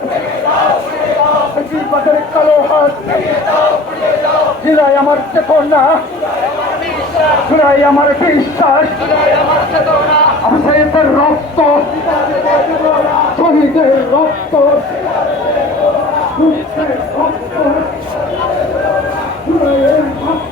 হাত, ফ্যাসিবাদের কালো হাত, জুলাই আমার চেতনা, জুলাই আমার বিশ্বাস, আফসাইদের রক্ত, শহীদের রক্ত, রক্ত, জুলাইয়ের রক্ত।